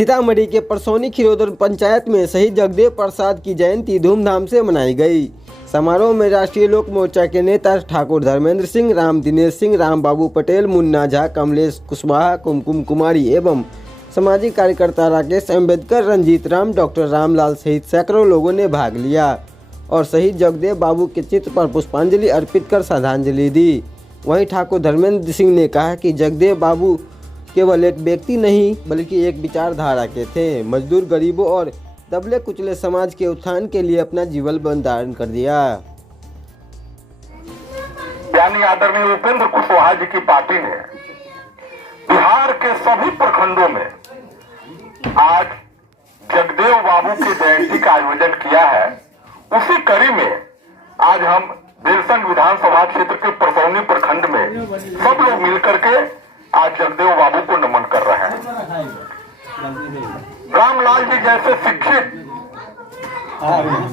सीतामढ़ी के परसौनी खिरोदर पंचायत में शहीद जगदेव प्रसाद की जयंती धूमधाम से मनाई गई। समारोह में राष्ट्रीय लोक मोर्चा के नेता ठाकुर धर्मेंद्र सिंह, राम दिनेश सिंह, राम बाबू पटेल, मुन्ना झा, कमलेश कुशवाहा, कुमकुम कुमारी एवं सामाजिक कार्यकर्ता राकेश अम्बेडकर, रंजीत राम, डॉक्टर रामलाल सहित सैकड़ों लोगों ने भाग लिया और शहीद जगदेव बाबू के चित्र पर पुष्पांजलि अर्पित कर श्रद्धांजलि दी। वहीं ठाकुर धर्मेंद्र सिंह ने कहा कि जगदेव बाबू केवल एक व्यक्ति नहीं बल्कि एक विचारधारा के थे। मजदूर, गरीबों और दबले कुचले समाज के उत्थान के लिए अपना जीवन बलिदान कर दिया। यानी आदरणीय उपेंद्र कुशवाहा जी की पार्टी ने बिहार के सभी प्रखंडों में आज जगदेव बाबू की जयंती का आयोजन किया है। उसी कड़ी में आज हम बेलसंड विधानसभा क्षेत्र के परसौनी प्रखंड में सब लोग मिलकर के आज जगदेव बाबू को नमन कर रहे हैं। रामलाल जी जैसे शिक्षित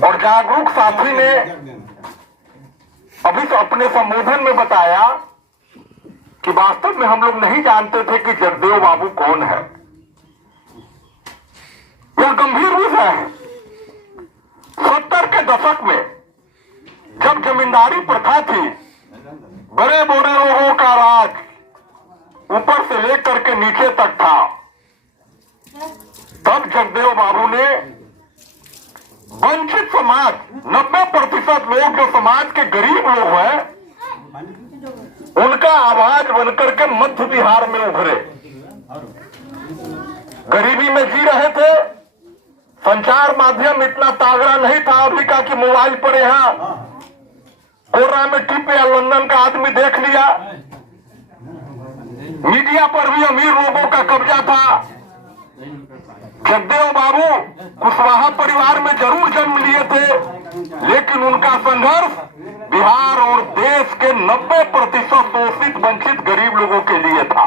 और जागरूक साथी ने अभी तो अपने संबोधन में बताया कि वास्तव में हम लोग नहीं जानते थे कि जगदेव बाबू कौन है। यह गंभीर विषय है। 70 के दशक में जब जमींदारी प्रथा थी, बड़े बड़े लोगों का राज ऊपर से लेकर के नीचे तक था, तब जगदेव बाबू ने वंचित समाज 90% लोग जो समाज के गरीब लोग हैं उनका आवाज बनकर के मध्य बिहार में उभरे। गरीबी में जी रहे थे, संचार माध्यम इतना तागड़ा नहीं था अभी का कि मोबाइल पर यहाँ कोर्रा में टिप या लंदन का आदमी देख लिया। मीडिया पर भी अमीर लोगों का कब्जा था। जगदेव बाबू कुशवाहा परिवार में जरूर जन्म लिए थे, लेकिन उनका संघर्ष बिहार और देश के 90% शोषित वंचित गरीब लोगों के लिए था।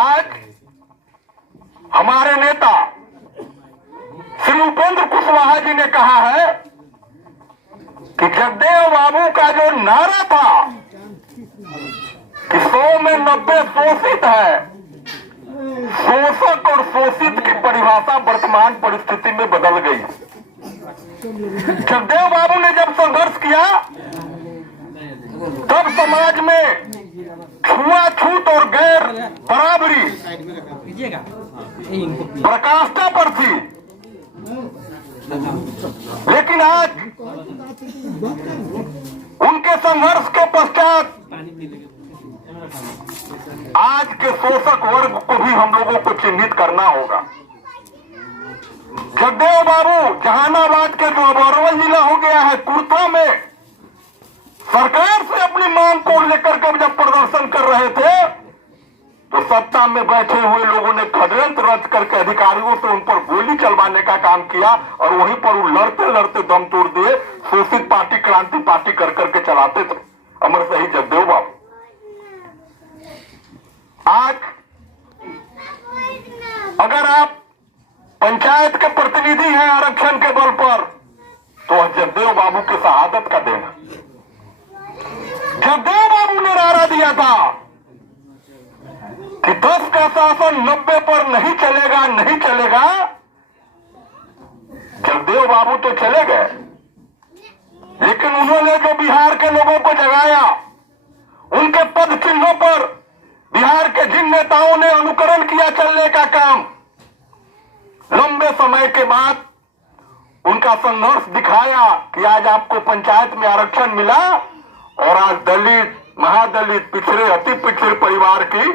आज हमारे नेता श्री उपेंद्र कुशवाहा जी ने कहा है कि जगदेव बाबू का जो नारा था कि 100 में 90 शोषित है, शोषक और शोषित की परिभाषा वर्तमान परिस्थिति में बदल गई। जगदेव बाबू ने जब संघर्ष किया तब समाज में छुआछूत और गैर बराबरी प्रकाष्ठा पर थी, लेकिन आज उनके संघर्ष के पश्चात आज के शोषक वर्ग को भी हम लोगों को चिन्हित करना होगा। जगदेव बाबू जहानाबाद के जो अरवल जिला हो गया है, कुर्था में सरकार से अपनी मांग को लेकर के जब प्रदर्शन कर रहे थे तो सत्ता में बैठे हुए लोगों ने षड्यंत्र रच करके अधिकारियों से उन पर गोली चलवाने का काम किया और वहीं पर वो लड़ते लड़ते दम तोड़ दिए। शोषित पार्टी क्रांति पार्टी कर करके चलाते थे अमर शहीद जगदेव बाबू। आज अगर आप पंचायत के प्रतिनिधि हैं आरक्षण के बल पर, तो जगदेव बाबू की शहादत का देन है। जगदेव बाबू ने नारा दिया था कि 10 का शासन 90 पर नहीं चलेगा, नहीं चलेगा। जगदेव बाबू तो चले गए, लेकिन उन्होंने जो बिहार के लोगों को जगाया, उनके पद चिन्हों पर बिहार के जिन नेताओं ने अनुकरण किया चलने का काम, लंबे समय के बाद उनका संघर्ष दिखाया कि आज आपको पंचायत में आरक्षण मिला और आज दलित, महादलित, पिछड़े, अति पिछड़े परिवार की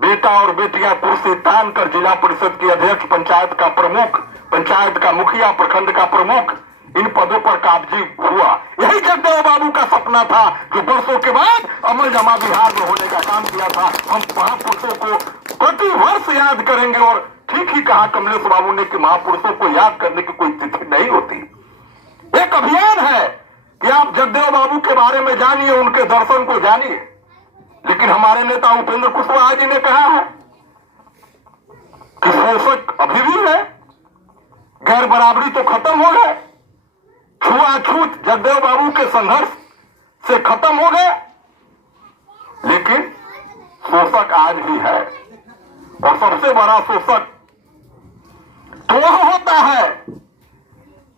बेटा और बेटियां कुर्सी तान कर जिला परिषद की अध्यक्ष, पंचायत का प्रमुख, पंचायत का मुखिया, प्रखंड का प्रमुख, इन पदों पर काबजी हुआ। यही जगदेव बाबू का सपना था जो वर्षों के बाद अमल जमा बिहार में होने का काम किया था। हम महापुरुषों को प्रति वर्ष याद करेंगे और ठीक ही कहा कमलेश बाबू ने कि महापुरुषों को याद करने की कोई तिथि नहीं होती। एक अभियान है कि आप जगदेव बाबू के बारे में जानिए, उनके दर्शन को जानिए। लेकिन हमारे नेता उपेंद्र कुशवाहा जी ने कहा है कि शोषक अभी भी है, गैर बराबरी तो खत्म हो गए, छुआछूत जगदेव बाबू के संघर्ष से खत्म हो गए, लेकिन शोषक आज भी है, और सबसे बड़ा शोषक तो वह होता है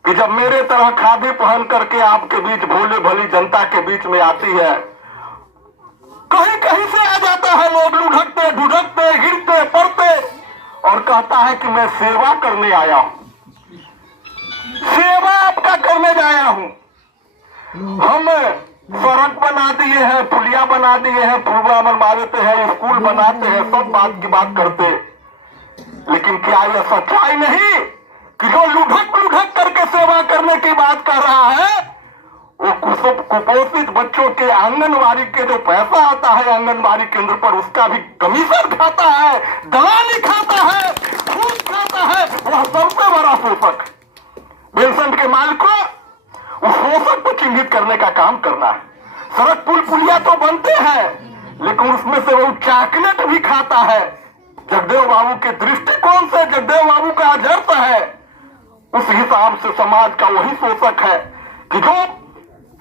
कि जब मेरे तरह खादी पहन करके आपके बीच भोले भली जनता के बीच में आती है, कहीं कहीं से आ जाता है लोग लुढ़कते ढुढ़कते गिरते पड़ते और कहता है कि मैं सेवा करने आया हूं, सेवा आपका करने आया हूं। हम सड़क बना दिए हैं, पुलिया बना दिए हैं, प्रोग्राम बनाते हैं, स्कूल बनाते हैं, सब बात की बात करते, लेकिन क्या यह सच्चाई नहीं कि जो लुढ़क लुढ़क करके सेवा करने की बात कर रहा है वो कुपोषित बच्चों के आंगनबाड़ी के जो पैसा आता है आंगनबाड़ी केंद्र पर उसका भी कमीशन खाता है, दलाली खाता है, घूस खाता है। वह सबसे बड़ा शोषक बेलसंड के मालिक को उस शोषक को चिन्हित करने का काम करना है। सड़क पुल पुलिया तो बनते हैं, लेकिन उसमें से वो चॉकलेट भी खाता है। जगदेव बाबू के दृष्टिकोण से जगदेव बाबू का आदर्श है, उस हिसाब से समाज का वही शोषक है कि जो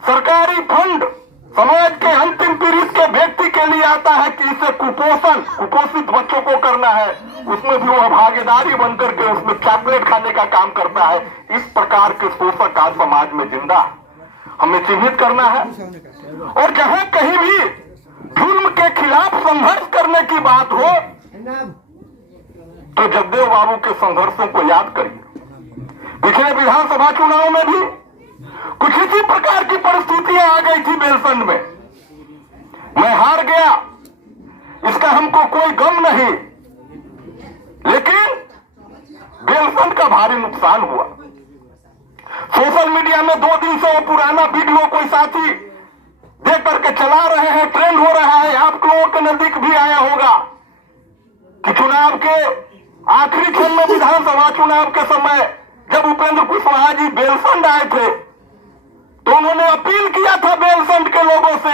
सरकारी फंड समाज के अंतिम पीढ़ी के व्यक्ति के लिए आता है कि इसे कुपोषित बच्चों को करना है, उसमें भी वह भागीदारी बनकर के उसमें चॉकलेट खाने का काम करता है। इस प्रकार के शोषक आज समाज में जिंदा है, हमें चिन्हित करना है। और जहां कहीं भी जुल्म के खिलाफ संघर्ष करने की बात हो तो जगदेव बाबू के संघर्षों को याद करिए। पिछले विधानसभा चुनाव में भी कुछ इसी प्रकार की परिस्थितियां आ गई थी बेलसंड में। मैं हार गया, इसका हमको कोई गम नहीं, लेकिन बेलसंड का भारी नुकसान हुआ। सोशल मीडिया में 2 दिन से वो पुराना वीडियो कोई साथी देख करके चला रहे हैं, ट्रेंड हो रहा है, आप लोगों के नजदीक भी आया होगा कि चुनाव के आखिरी क्षण में विधानसभा चुनाव के समय जब उपेंद्र कुशवाहा जी बेलसंड आए थे तो उन्होंने अपील किया था बेलसंड के लोगों से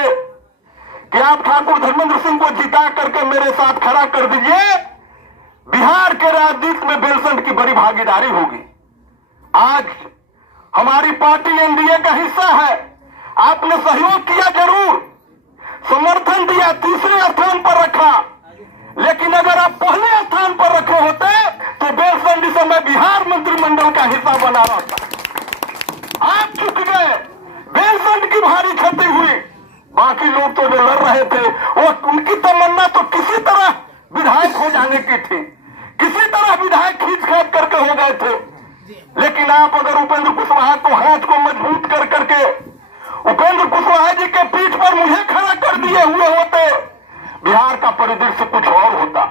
कि आप ठाकुर धर्मेंद्र सिंह को जिता करके मेरे साथ खड़ा कर दीजिए, बिहार के राजनीति में बेलसंड की बड़ी भागीदारी होगी। आज हमारी पार्टी एनडीए का हिस्सा है, आपने सहयोग किया, जरूर समर्थन दिया, तीसरे स्थान पर रखा, लेकिन अगर आप पहले स्थान पर रखे होते तो बेलसंड इस समय बिहार मंत्रिमंडल का हिस्सा बना रहता। आप चुक गए, बेलसंड की भारी क्षति हुई। बाकी लोग तो जो लड़ रहे थे वो उनकी तमन्ना तो किसी तरह विधायक हो जाने की थी, किसी तरह विधायक खींच खाच करके हो गए थे। लेकिन आप अगर उपेंद्र कुशवाहा को हाथ को मजबूत कर करके उपेंद्र कुशवाहा जी के पीठ पर मुझे खड़ा कर दिए हुए होते, बिहार का परिदृश्य कुछ और होता।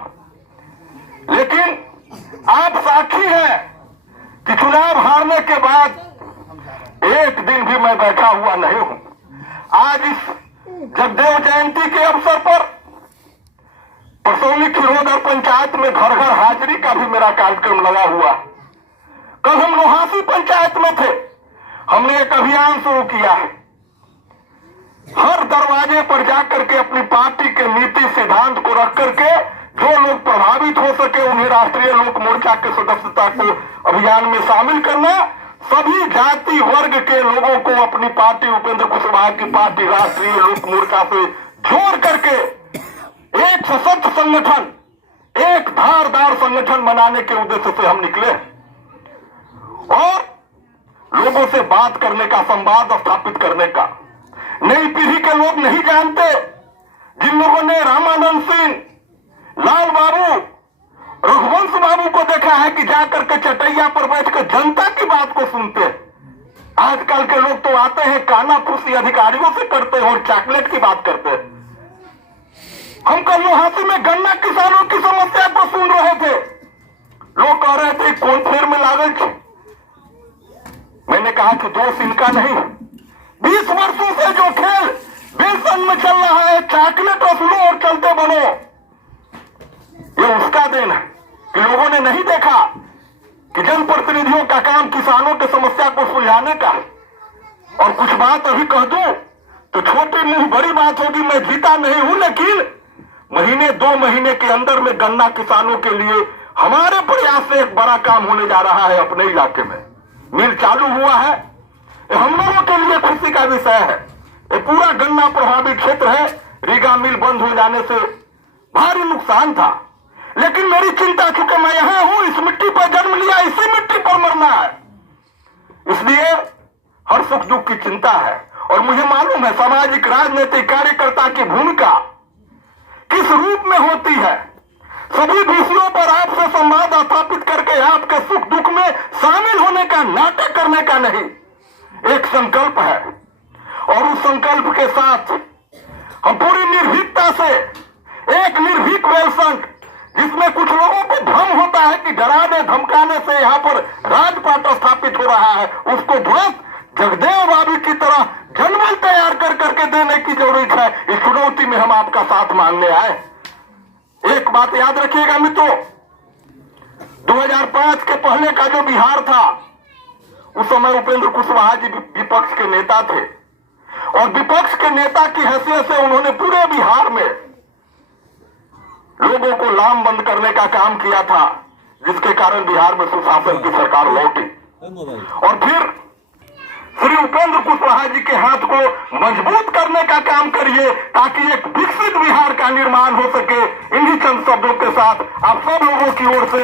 लेकिन आप साक्षी हैं कि चुनाव हारने के बाद एक दिन भी मैं बैठा हुआ नहीं हूं। आज इस जगदेव जयंती के अवसर पर परसौनी खिरोदर पंचायत में घर घर हाजिरी का भी मेरा कार्यक्रम लगा हुआ। कल हम लोहासी पंचायत में थे, हमने एक अभियान शुरू किया है। हर दरवाजे पर जाकर के अपनी पार्टी के नीति सिद्धांत को रख करके जो लोग प्रभावित हो सके उन्हें राष्ट्रीय लोक मोर्चा के सदस्यता को अभियान में शामिल करना, सभी जाति वर्ग के लोगों को अपनी पार्टी उपेंद्र कुशवाहा की पार्टी राष्ट्रीय लोक मोर्चा से जोड़ करके एक सशक्त संगठन, एक धारदार संगठन बनाने के उद्देश्य से हम निकले और लोगों से बात करने का, संवाद स्थापित करने का। नई पीढ़ी के लोग नहीं जानते, जिन लोगों ने रामानंद सिंह, लाल बाबू, रघुवंश बाबू को देखा है कि जाकर के चटैया पर बैठकर जनता की बात को सुनते हैं। आजकल के लोग तो आते हैं कानाफूसी अधिकारियों से करते हैं और चॉकलेट की बात करते हैं। हम कल लोहासी में गन्ना किसानों की समस्या को सुन रहे थे, लोग कह रहे थे कौन फेर में लागल छे। मैंने कहा कि दोष इनका नहीं, 20 वर्षों से जो खेल बेलसंड में चल रहा है, चॉकलेट वसूलो और चलते बनो, ये उसका देन है कि लोगों ने नहीं देखा कि जनप्रतिनिधियों का काम किसानों की समस्या को सुलझाने का। और कुछ बात अभी कह दूं तो छोटी मुंह बड़ी बात होगी, मैं जीता नहीं हूं, लेकिन महीने 2 महीने के अंदर में गन्ना किसानों के लिए हमारे प्रयास से एक बड़ा काम होने जा रहा है। अपने इलाके में मिल चालू हुआ है, ये हम लोगों के लिए खुशी का विषय है। ये पूरा गन्ना प्रभावित क्षेत्र है, रीगा मिल बंद हो जाने से भारी नुकसान था। लेकिन मेरी चिंता, चूंकि मैं यहां हूं, इस मिट्टी पर जन्म लिया, इसी मिट्टी पर मरना है, इसलिए हर सुख दुख की चिंता है। और मुझे मालूम है सामाजिक राजनीतिक कार्यकर्ता की भूमिका किस रूप में होती है। सभी विषयों पर आपसे संवाद स्थापित करके आपके सुख दुख में शामिल होने का, नाटक करने का नहीं, एक संकल्प है। और उस संकल्प के साथ हम पूरी निर्भीकता से, एक निर्भीक वेलसंट, जिसमें कुछ लोगों को भ्रम होता है कि डराने धमकाने से यहाँ पर राजपाट स्थापित हो रहा है, उसको ध्वस्त जगदेव बाबू की तरह जनबल तैयार कर करके देने की जरूरत है। इस चुनौती में हम आपका साथ मांगने आए। एक बात याद रखिएगा मित्रों, 2005 के पहले का जो बिहार था, उस समय उपेंद्र कुशवाहा जी विपक्ष के नेता थे, और विपक्ष के नेता की हैसियत से उन्होंने पूरे बिहार में लोगों को लामबंद करने का काम किया था, जिसके कारण बिहार में सुशासन की सरकार लौटी। और फिर श्री उपेंद्र कुशवाहा जी के हाथ को मजबूत करने का काम करिए, ताकि एक विकसित बिहार का निर्माण हो सके। इन्हीं चंद शब्दों के साथ आप सब लोगों की ओर से